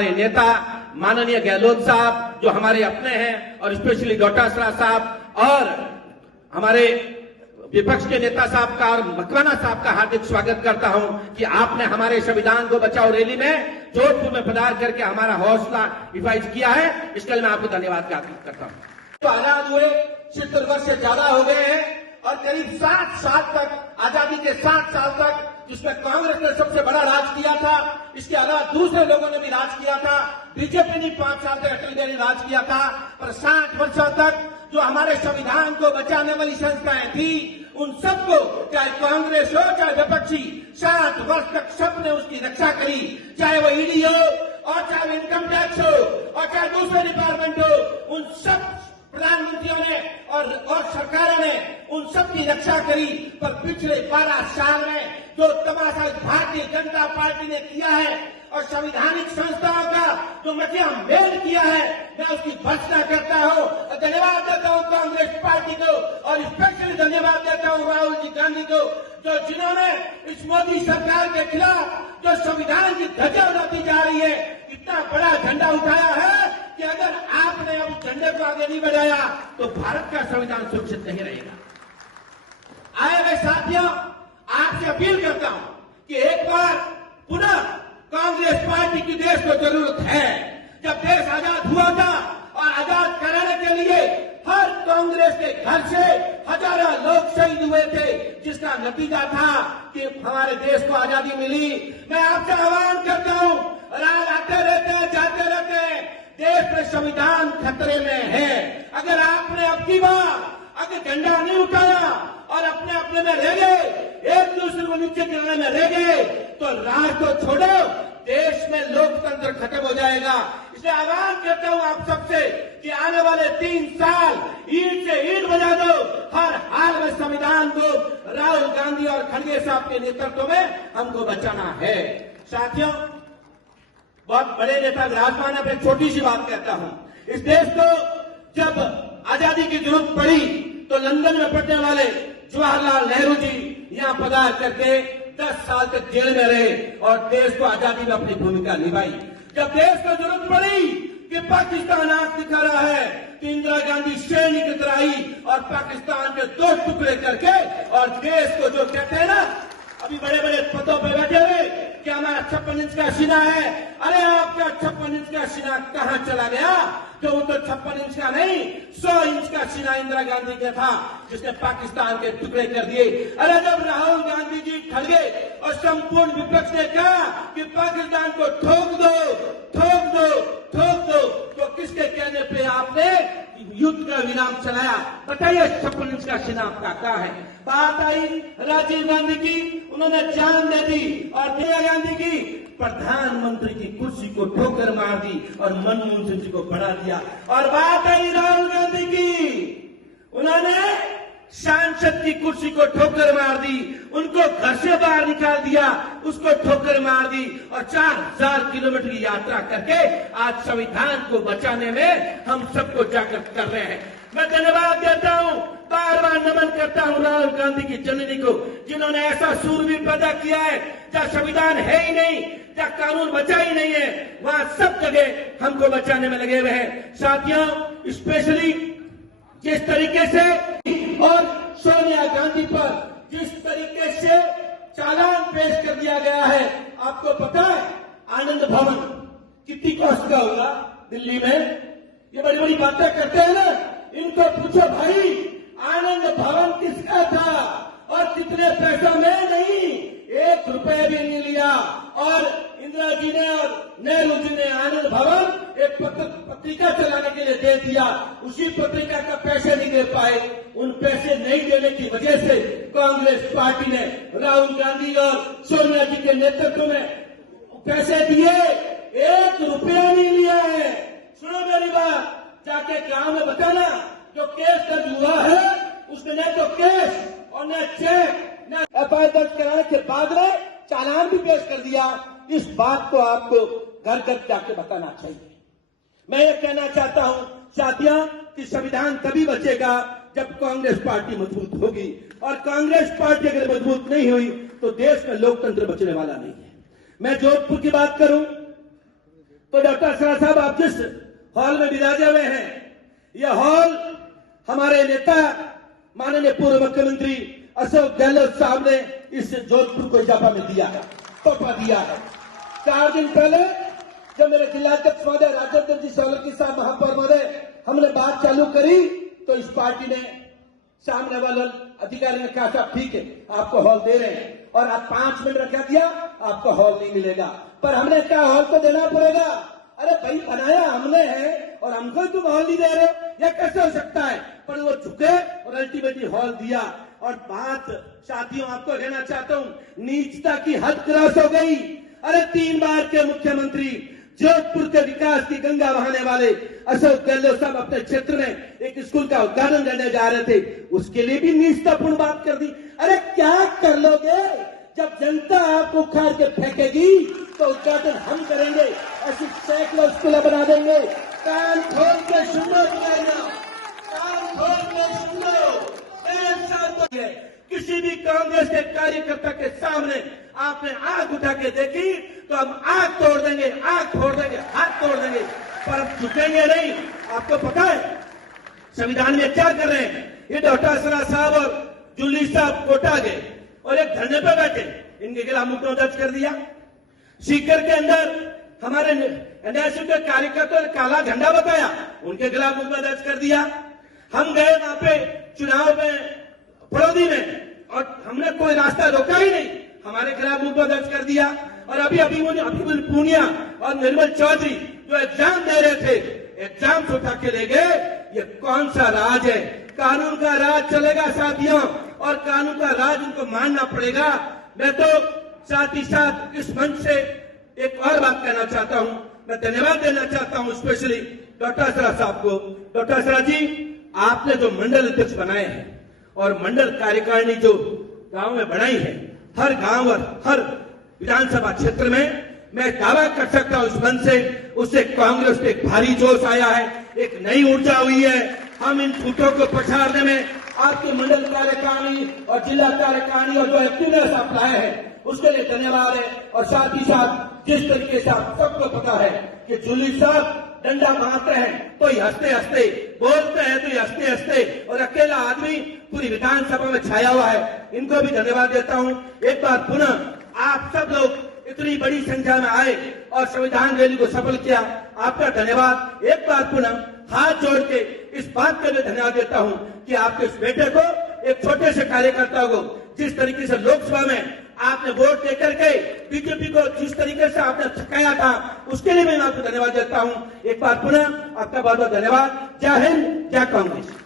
हमारे नेता माननीय गहलोत साहब जो हमारे अपने हैं और स्पेशली डोटासरा साहब और हमारे विपक्ष के नेता साहब का और मकवाना साहब का हार्दिक स्वागत करता हूं कि आपने हमारे संविधान को बचाओ रैली में जोधपुर में पधार करके हमारा हौसला इफाइज किया है। इसके लिए मैं आपको धन्यवाद ज्ञापित करता हूं। तो आजाद हुए 70 वर्ष से ज्यादा हो गए हैं और करीब 60 साल तक, आजादी के 60 साल तक जिसमें कांग्रेस ने सबसे बड़ा राज किया था, इसके अलावा दूसरे लोगों ने भी राज किया था। बीजेपी ने 5 साल तक अटल बिहारी राज किया था, पर 60 वर्षों तक जो हमारे संविधान को बचाने वाली संस्थाएं थी, उन सबको, चाहे कांग्रेस हो चाहे विपक्षी, 60 वर्ष तक सबने उसकी रक्षा करी। चाहे वो ईडी हो और चाहे इनकम टैक्स हो और चाहे दूसरे डिपार्टमेंट हो, उन सब प्रधानमंत्रियों ने और सरकारों ने उन सब की रक्षा करी। पर पिछले 12 साल में जो तमाशा भारतीय जनता पार्टी ने किया है और संवैधानिक संस्थाओं का जो मटिया मेल किया है, मैं उसकी भर्त्सना करता हूं। धन्यवाद देता हूं कांग्रेस पार्टी को और स्पेशली धन्यवाद देता हूं राहुल जी गांधी को, जो जिन्होंने इस मोदी सरकार के खिलाफ जो संविधान की ध्वजा उड़ाती जा रही है, इतना बड़ा झंडा उठाया है कि अगर आपने अब झंडे को आगे नहीं बढ़ाया तो भारत का संविधान सुरक्षित नहीं रहेगा। आए हुए साथियों, आपसे अपील करता हूं कि एक बार पुनः कांग्रेस पार्टी की देश को जरूरत है। जब देश आजाद हुआ था और आजाद कराने के लिए हर कांग्रेस के घर से हजारों लोग शहीद हुए थे, जिसका नतीजा था कि हमारे देश को आजादी मिली। मैं आपसे आह्वान करता हूं, राज आते रहते हैं, जाते रहते हैं, देश में संविधान खतरे में है। अगर आपने अब की बार अगर झंडा नहीं उठाया और अपने में रह गए, एक दूसरे को नीचे गिराने में रह गए, तो राज तो छोड़ो, देश में लोकतंत्र खत्म हो जाएगा। इसलिए आह्वान करता हूं आप सबसे कि आने वाले 3 साल ईंट से ईंट बजा दो, हर हाल में संविधान को राहुल गांधी और खड़गे साहब के नेतृत्व में हमको बचाना है। साथियों, बहुत बड़े नेता विराजमान है, मैं छोटी सी बात कहता हूं। इस देश को जब आजादी की जरूरत पड़ी तो लंदन में पढ़ने वाले जवाहरलाल नेहरू जी यहां पधार करके 10 साल तक जेल में रहे और देश को आजादी में अपनी भूमिका निभाई। जब देश को जरूरत पड़ी कि पाकिस्तान आंख दिखा रहा है, तो इंदिरा गांधी शेरनी की तरह आई और पाकिस्तान के 2 टुकड़े करके और देश को जो कहते हैं ना, अभी बड़े बड़े पदों पर बैठे हुए कि हमारा 56 इंच का सीना है। अरे आपका 56 इंच का सीना कहां चला गया? जो वो तो 56 इंच का नहीं, 100 इंच का सीना इंदिरा गांधी का था, जिसने पाकिस्तान के टुकड़े कर दिए। अरे जब राहुल गांधी जी खड़गे और संपूर्ण विपक्ष ने कहा कि पाकिस्तान को ठोक दो, ठोक दो, ठोक दो, तो किसके कहने पे आपने युद्ध का विराम चलाया? बताइए 56 इंच का सीना आपका कहां है? बात आई राजीव गांधी की, उन्होंने जान दे दी और इंदिरा गांधी की प्रधानमंत्री की कुर्सी को ठोकर मार दी और मनमोहन सिंह जी को बढ़ा दिया। और बात आई राहुल गांधी की, उन्होंने सांसद की कुर्सी को ठोकर मार दी, उनको घर से बाहर निकाल दिया, उसको ठोकर मार दी और 4000 किलोमीटर की यात्रा करके आज संविधान को बचाने में हम सबको जागृत कर रहे हैं। मैं धन्यवाद देता हूं, बार बार नमन करता हूं राहुल गांधी की जननी को, जिन्होंने ऐसा सूरवीर पैदा किया है जहां संविधान है ही नहीं, जहां कानून बचा ही नहीं है, वहां सब जगह हमको बचाने में लगे हुए हैं। साथियों, स्पेशली जिस तरीके से और सोनिया गांधी पर जिस तरीके से चालान पेश कर दिया गया है, आपको पता है आनंद भवन कितनी कॉस्ट का होगा दिल्ली में? ये बड़ी बड़ी बातें करते हैं ना, इनको पूछो भाई आनंद भवन किसका था और कितने पैसा में? नहीं, 1 रुपए भी नहीं लिया। और इंदिरा जी ने और नेहरू जी ने आनंद भवन एक पत्रिका चलाने के लिए दे दिया, उसी पत्रिका का पैसे नहीं दे पाए। उन पैसे नहीं देने की वजह से कांग्रेस पार्टी ने राहुल गांधी और सोनिया जी के नेतृत्व में पैसे दिए, 1 रुपया नहीं लिया है। सुनो मेरी बात, जाके गांव में बताना, जो केस दर्ज हुआ है उसने न तो केस और न चेक न एफआईआर दर्ज कराने के बाद में चालान भी पेश कर दिया। इस बात को आपको घर घर जाके बताना चाहिए। मैं ये कहना चाहता हूं साथियों कि संविधान तभी बचेगा जब कांग्रेस पार्टी मजबूत होगी, और कांग्रेस पार्टी अगर मजबूत नहीं हुई तो देश में लोकतंत्र बचने वाला नहीं है। मैं जोधपुर की बात करूं तो डॉक्टर असरा साहब, आप जिस हॉल में विराजे हुए हैं, यह हॉल हमारे नेता माननीय पूर्व मुख्यमंत्री अशोक गहलोत साहब ने इस जोधपुर को इजाफा में दिया है, तोहफा दिया है। 4 दिन पहले जब मेरे जिलाध्यक्ष महोदय राजेंद्र जी सोलंकी साहब महापौर महोदय हमने बात चालू करी, तो इस पार्टी ने, सामने वाले अधिकारी ने कहा साहब ठीक है, आपको हॉल दे रहे हैं, और आप 5 मिनट रखा दिया, आपको हॉल नहीं मिलेगा। पर हमने कहा हॉल तो देना पड़ेगा। अरे भाई, बनाया हमने है और हमको तुम हॉल नहीं दे रहे हो, यह कैसे हो सकता है? पर वो झुके और अल्टीमेटली हॉल दिया। और बात साथियों, आपको कहना चाहता हूं, नीचता की हद क्रॉस हो गई। अरे 3 बार के मुख्यमंत्री, जोधपुर के विकास की गंगा बहाने वाले अशोक गहलोत साहब अपने क्षेत्र में एक स्कूल का उद्घाटन करने जा रहे थे, उसके लिए भी नीचतापूर्ण बात कर दी। अरे क्या कर लोगे? जब जनता आपको उखाड़ के फेंकेगी तो उद्घाटन हम करेंगे, ऐसी सैकड़ों स्कूलें बना देंगे। कान खोल के सुनो, कान खोल के सुनो। किसी भी कांग्रेस के कार्यकर्ता के सामने आपने आंख उठा के देखी तो हम आंख तोड़ देंगे, आंख फोड़ देंगे, हाथ तोड़ देंगे, पर अब झुकेंगे नहीं। आपको पता है संविधान में क्या कर रहे हैं? ये डॉक्टर असरा साहब और जूली साहब कोटा गए और एक धरने पे बैठे, इनके खिलाफ मुकदमा दर्ज कर दिया। सीकर के अंदर हमारे एनएसयू के कार्यकर्ताओं ने काला झंडा बताया, उनके खिलाफ मुकदमा दर्ज कर दिया। हम गए वहां पे चुनाव में फड़ौदी में और हमने कोई रास्ता रोका ही नहीं, हमारे खिलाफ मुकदमा दर्ज कर दिया। और अभी पूनिया और निर्मल चौधरी जो एग्जाम दे रहे थे, एग्जाम से उठा के ले गए। ये कौन सा राज है? कानून का राज चलेगा साथियों, और कानून का राज उनको मानना पड़ेगा। मैं तो साथ ही साथ इस मंच से एक और बात कहना चाहता हूं, मैं धन्यवाद देना चाहता हूं स्पेशली डॉक्टर असरा साहब को। डॉक्टर असरा जी, आपने जो मंडल अध्यक्ष बनाए हैं और मंडल कार्यकारिणी जो गांव में बनाई है, हर गांव और हर विधानसभा क्षेत्र में मैं दावा कर सकता हूं इस मंच से, उससे कांग्रेस पे एक भारी जोश आया है, एक नई ऊर्जा हुई है। हम इन फूटों को पछाड़ने में आपके मंडल कार्यकारिणी और जिला कार्यकारिणी और जो एक्टिवनेस आप लाए हैं उसके लिए धन्यवाद है। और साथ ही साथ जिस तरीके से आप सबको पता है कि जूली साहब डंडा मारते हैं तो ये हंसते हंसते, बोलते हैं तो ये हंसते हंसते, और अकेला आदमी पूरी विधानसभा में छाया हुआ है। इनको भी धन्यवाद देता हूं। एक बार पुनः आप सब लोग इतनी बड़ी संख्या में आए और संविधान रैली को सफल किया, आपका धन्यवाद। एक बार पुनः हाथ जोड़ के इस बात के लिए धन्यवाद देता हूं कि आपके इस बेटे को, एक छोटे से कार्यकर्ता को, जिस तरीके से लोकसभा में आपने वोट देकर के बीजेपी को जिस तरीके से आपने थकाया था, उसके लिए मैं आपको धन्यवाद देता हूं। एक बार पुनः आपका बहुत बहुत धन्यवाद। जय हिंद, जय कांग्रेस।